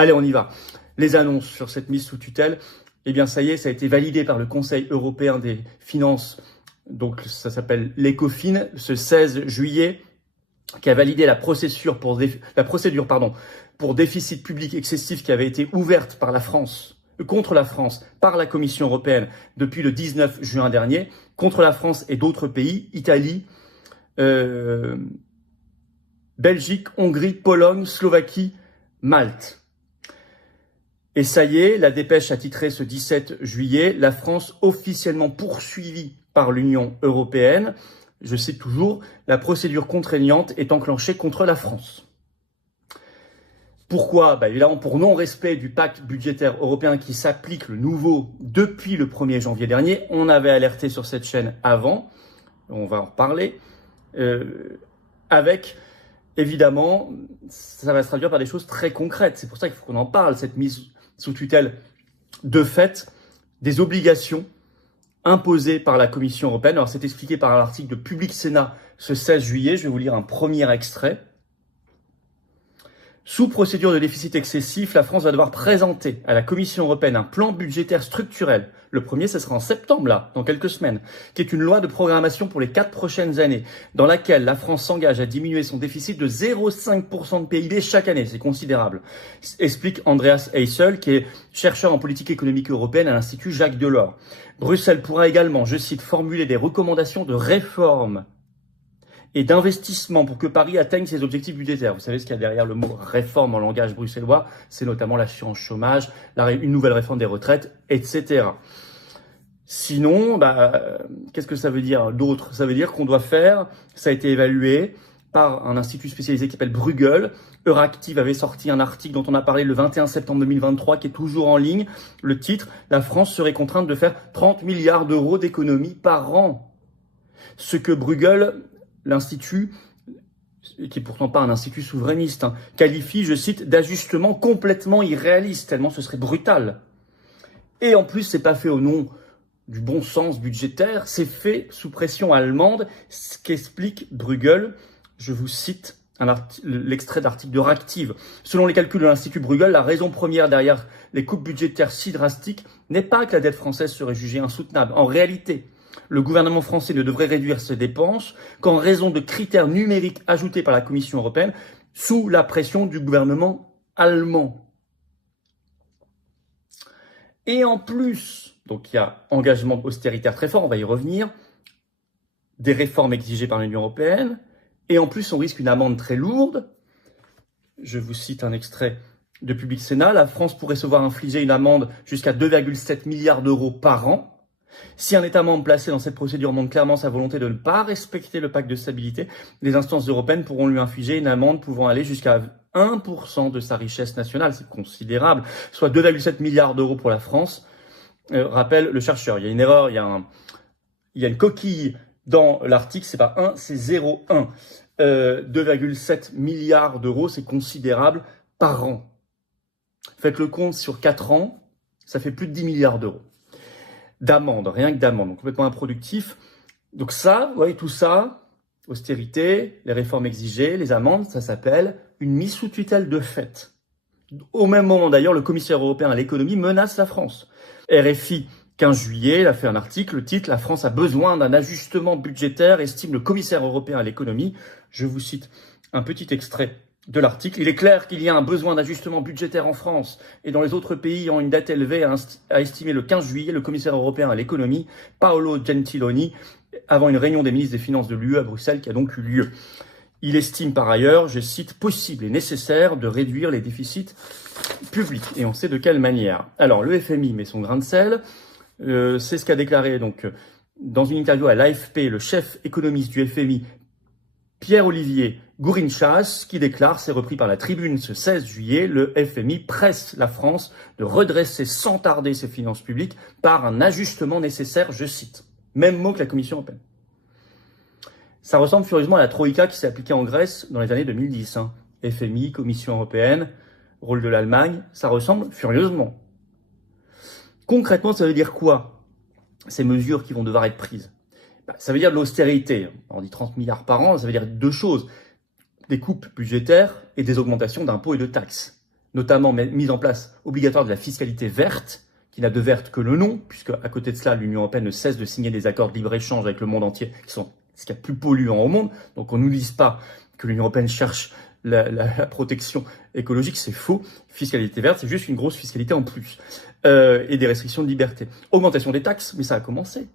Allez, on y va. Les annonces sur cette mise sous tutelle, eh bien ça y est, ça a été validé par le Conseil européen des finances, donc ça s'appelle l'ECOFIN, ce 16 juillet, qui a validé la procédure pour déficit public excessif qui avait été ouverte par la France, contre la France, par la Commission européenne depuis le 19 juin dernier, contre la France et d'autres pays, Italie, Belgique, Hongrie, Pologne, Slovaquie, Malte. Et ça y est, la dépêche a titré ce 17 juillet, la France officiellement poursuivie par l'Union européenne. Je cite toujours, la procédure contraignante est enclenchée contre la France. Pourquoi ? Évidemment, pour non-respect du pacte budgétaire européen qui s'applique le nouveau depuis le 1er janvier dernier. On avait alerté sur cette chaîne avant, on va en reparler, avec, évidemment, ça va se traduire par des choses très concrètes. C'est pour ça qu'il faut qu'on en parle, cette mise sous tutelle de fait, des obligations imposées par la Commission européenne. Alors, c'est expliqué par un article de Public Sénat ce 16 juillet. Je vais vous lire un premier extrait. Sous procédure de déficit excessif, la France va devoir présenter à la Commission européenne un plan budgétaire structurel. Le premier, ce sera en septembre, là, dans quelques semaines, qui est une loi de programmation pour les 4 prochaines années, dans laquelle la France s'engage à diminuer son déficit de 0,5% de PIB chaque année. C'est considérable. Explique Andreas Heysel, qui est chercheur en politique économique européenne à l'Institut Jacques Delors. Bruxelles pourra également, je cite, formuler des recommandations de réforme et d'investissement pour que Paris atteigne ses objectifs budgétaires. Vous savez ce qu'il y a derrière le mot réforme en langage bruxellois, c'est notamment l'assurance chômage, une nouvelle réforme des retraites, etc. Sinon, qu'est-ce que ça veut dire d'autre ? Ça veut dire qu'on doit faire, ça a été évalué par un institut spécialisé qui s'appelle Bruegel. Euractiv avait sorti un article dont on a parlé le 21 septembre 2023 qui est toujours en ligne. Le titre, la France serait contrainte de faire 30 milliards d'euros d'économies par an. Ce que Bruegel, l'institut, qui est pourtant pas un institut souverainiste, qualifie, je cite, d'ajustement complètement irréaliste, tellement ce serait brutal. Et en plus, c'est pas fait au nom du bon sens budgétaire, c'est fait sous pression allemande, ce qu'explique Bruegel. Je vous cite l'extrait d'article d'Euractiv. Selon les calculs de l'Institut Bruegel, la raison première derrière les coupes budgétaires si drastiques n'est pas que la dette française serait jugée insoutenable. En réalité, le gouvernement français ne devrait réduire ses dépenses qu'en raison de critères numériques ajoutés par la Commission européenne sous la pression du gouvernement allemand. Et en plus, donc il y a engagement austéritaire très fort, on va y revenir, des réformes exigées par l'Union européenne, et en plus on risque une amende très lourde. Je vous cite un extrait de Public Sénat, la France pourrait se voir infliger une amende jusqu'à 2,7 milliards d'euros par an. Si un État membre placé dans cette procédure montre clairement sa volonté de ne pas respecter le pacte de stabilité, les instances européennes pourront lui infliger une amende pouvant aller jusqu'à 1% de sa richesse nationale, c'est considérable, soit 2,7 milliards d'euros pour la France. Rappelle le chercheur, il y a une erreur, il y a une coquille dans l'article, c'est pas 1, c'est 0,1. 2,7 milliards d'euros, c'est considérable par an. Faites le compte sur 4 ans, ça fait plus de 10 milliards d'euros. D'amende, rien que d'amende, donc complètement improductif. Donc ça, vous voyez, tout ça, austérité, les réformes exigées, les amendes, ça s'appelle une mise sous tutelle de fait. Au même moment d'ailleurs, le commissaire européen à l'économie menace la France. RFI, 15 juillet, il a fait un article, le titre « La France a besoin d'un ajustement budgétaire », estime le commissaire européen à l'économie. Je vous cite un petit extrait de l'article. Il est clair qu'il y a un besoin d'ajustement budgétaire en France et dans les autres pays ayant une dette élevée, a estimé le 15 juillet le commissaire européen à l'économie, Paolo Gentiloni, avant une réunion des ministres des Finances de l'UE à Bruxelles qui a donc eu lieu. Il estime par ailleurs, je cite, possible et nécessaire de réduire les déficits publics. Et on sait de quelle manière. Alors, le FMI met son grain de sel. C'est ce qu'a déclaré donc dans une interview à l'AFP le chef économiste du FMI, Pierre-Olivier Gourinchas, qui déclare, c'est repris par la Tribune ce 16 juillet, le FMI presse la France de redresser sans tarder ses finances publiques par un ajustement nécessaire, je cite. Même mot que la Commission européenne. Ça ressemble furieusement à la Troïka qui s'est appliquée en Grèce dans les années 2010. FMI, Commission européenne, rôle de l'Allemagne, ça ressemble furieusement. Concrètement, ça veut dire quoi, ces mesures qui vont devoir être prises ? Ça veut dire de l'austérité. On dit 30 milliards par an, ça veut dire deux choses. Des coupes budgétaires et des augmentations d'impôts et de taxes. notamment mise en place obligatoire de la fiscalité verte, qui n'a de verte que le nom, puisque à côté de cela, l'Union européenne ne cesse de signer des accords de libre-échange avec le monde entier, qui sont ce qu'il y a de plus polluant au monde. Donc on ne nous dise pas que l'Union européenne cherche la protection écologique, c'est faux. Fiscalité verte, c'est juste une grosse fiscalité en plus. Et des restrictions de liberté. Augmentation des taxes, mais ça a commencé.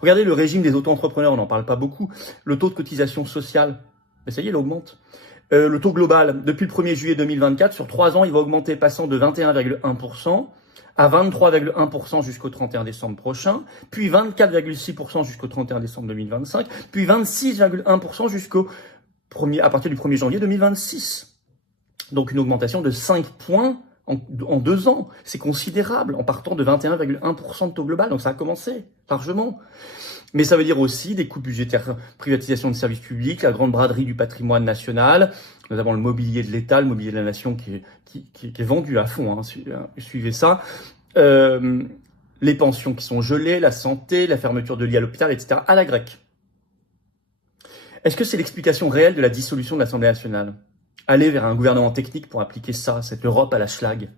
Regardez le régime des auto-entrepreneurs, on n'en parle pas beaucoup. Le taux de cotisation sociale, mais ça y est, il augmente. Le taux global, depuis le 1er juillet 2024, sur 3 ans, il va augmenter, passant de 21,1% à 23,1% jusqu'au 31 décembre prochain, puis 24,6% jusqu'au 31 décembre 2025, puis 26,1% à partir du 1er janvier 2026. Donc une augmentation de 5 points en 2 ans. C'est considérable, en partant de 21,1% de taux global. Donc ça a commencé, largement. Mais ça veut dire aussi des coupes budgétaires, privatisation de services publics, la grande braderie du patrimoine national, notamment le mobilier de l'État, le mobilier de la nation qui est vendu à fond, hein, suivez ça. Les pensions qui sont gelées, la santé, la fermeture de lits à l'hôpital, etc. à la grecque. Est-ce que c'est l'explication réelle de la dissolution de l'Assemblée nationale? Aller vers un gouvernement technique pour appliquer ça, cette Europe à la schlag,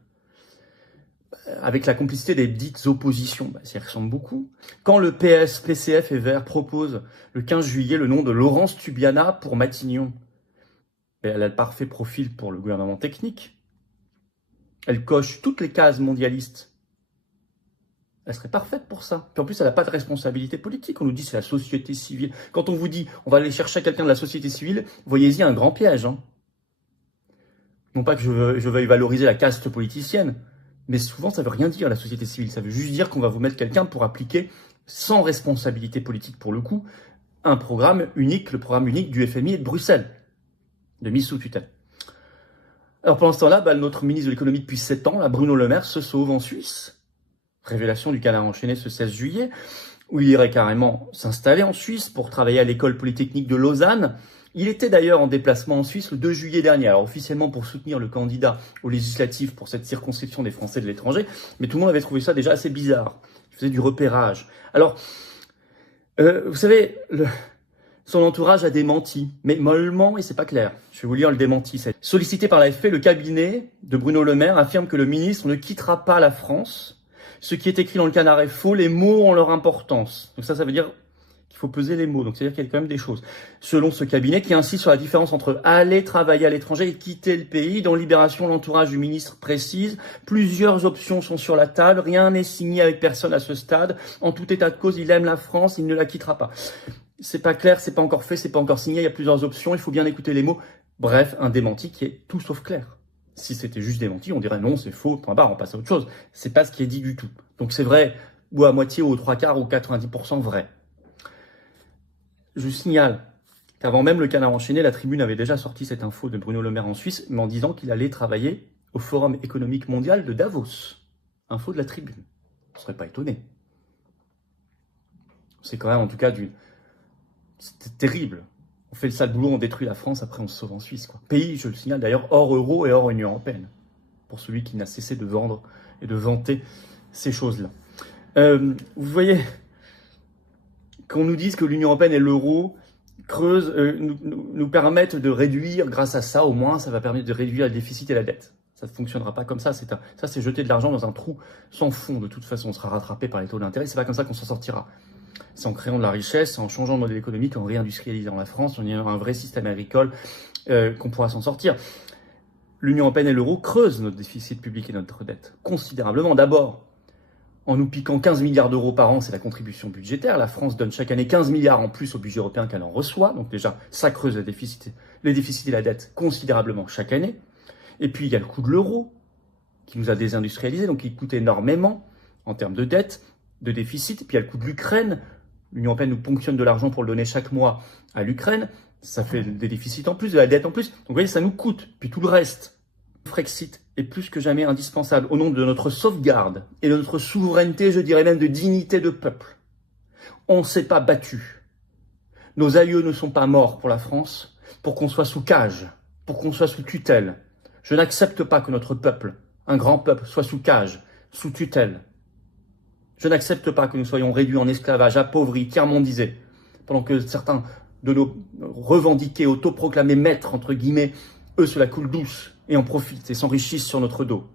avec la complicité des dites oppositions, ça y ressemble beaucoup. Quand le PS, PCF et Verts proposent le 15 juillet le nom de Laurence Tubiana pour Matignon, elle a le parfait profil pour le gouvernement technique. Elle coche toutes les cases mondialistes. Elle serait parfaite pour ça. Puis en plus, elle n'a pas de responsabilité politique. On nous dit c'est la société civile. Quand on vous dit on va aller chercher quelqu'un de la société civile, voyez-y un grand piège. Hein. Non pas que je veuille valoriser la caste politicienne, mais souvent ça veut rien dire la société civile. Ça veut juste dire qu'on va vous mettre quelqu'un pour appliquer, sans responsabilité politique pour le coup, un programme unique, le programme unique du FMI et de Bruxelles, de mise sous tutelle. Alors pendant ce temps-là, notre ministre de l'économie depuis 7 ans, Bruno Le Maire, se sauve en Suisse. Révélation du Canard enchaîné ce 16 juillet, où il irait carrément s'installer en Suisse pour travailler à l'école polytechnique de Lausanne. Il était d'ailleurs en déplacement en Suisse le 2 juillet dernier, alors officiellement pour soutenir le candidat aux législatives pour cette circonscription des Français de l'étranger, mais tout le monde avait trouvé ça déjà assez bizarre. Il faisait du repérage. Alors, vous savez, son entourage a démenti, mais mollement, et c'est pas clair. Je vais vous lire le démenti. Sollicité par l'AFP, le cabinet de Bruno Le Maire affirme que le ministre ne quittera pas la France. Ce qui est écrit dans le Canard est faux, les mots ont leur importance. Donc ça veut dire qu'il faut peser les mots, donc c'est-à-dire qu'il y a quand même des choses. Selon ce cabinet qui insiste sur la différence entre aller travailler à l'étranger et quitter le pays, dans Libération, l'entourage du ministre précise, plusieurs options sont sur la table, rien n'est signé avec personne à ce stade, en tout état de cause, il aime la France, il ne la quittera pas. C'est pas clair, c'est pas encore fait, c'est pas encore signé, il y a plusieurs options, il faut bien écouter les mots. Bref, un démenti qui est tout sauf clair. Si c'était juste démenti, on dirait non, c'est faux, point barre, on passe à autre chose. C'est pas ce qui est dit du tout. Donc c'est vrai, ou à moitié, ou aux 3/4, ou 90% vrai. Je signale qu'avant même le Canard enchaîné, la Tribune avait déjà sorti cette info de Bruno Le Maire en Suisse, mais en disant qu'il allait travailler au Forum économique mondial de Davos. Info de la Tribune. On ne serait pas étonné. C'est quand même en tout cas c'était terrible. On fait le sale boulot, on détruit la France, après on se sauve en Suisse. Quoi. Pays, je le signale d'ailleurs, hors euro et hors Union européenne. Pour celui qui n'a cessé de vendre et de vanter ces choses-là. Vous voyez, qu'on nous dise que l'Union européenne et l'euro nous permettent de réduire, grâce à ça au moins, ça va permettre de réduire le déficit et la dette. Ça ne fonctionnera pas comme ça. C'est jeter de l'argent dans un trou sans fond. De toute façon, on sera rattrapé par les taux d'intérêt. C'est pas comme ça qu'on s'en sortira. C'est en créant de la richesse, en changeant de modèle économique, en réindustrialisant la France, en ayant un vrai système agricole qu'on pourra s'en sortir. L'Union européenne et l'euro creusent notre déficit public et notre dette considérablement. D'abord, en nous piquant 15 milliards d'euros par an, c'est la contribution budgétaire. La France donne chaque année 15 milliards en plus au budget européen qu'elle en reçoit. Donc déjà, ça creuse les déficits et la dette considérablement chaque année. Et puis, il y a le coût de l'euro qui nous a désindustrialisés, donc il coûte énormément en termes de dette, de déficit. Et puis, il y a le coût de l'Ukraine. L'Union européenne nous ponctionne de l'argent pour le donner chaque mois à l'Ukraine. Ça fait des déficits en plus, de la dette en plus. Donc, vous voyez, ça nous coûte. Puis tout le reste. Le Frexit est plus que jamais indispensable au nom de notre sauvegarde et de notre souveraineté, je dirais même de dignité de peuple. On ne s'est pas battu. Nos aïeux ne sont pas morts pour la France, pour qu'on soit sous cage, pour qu'on soit sous tutelle. Je n'accepte pas que notre peuple, un grand peuple, soit sous cage, sous tutelle. Je n'accepte pas que nous soyons réduits en esclavage, appauvris, tiers-mondisés, pendant que certains de nos revendiqués, autoproclamés maîtres, entre guillemets, eux, se la coulent douce et en profitent et s'enrichissent sur notre dos.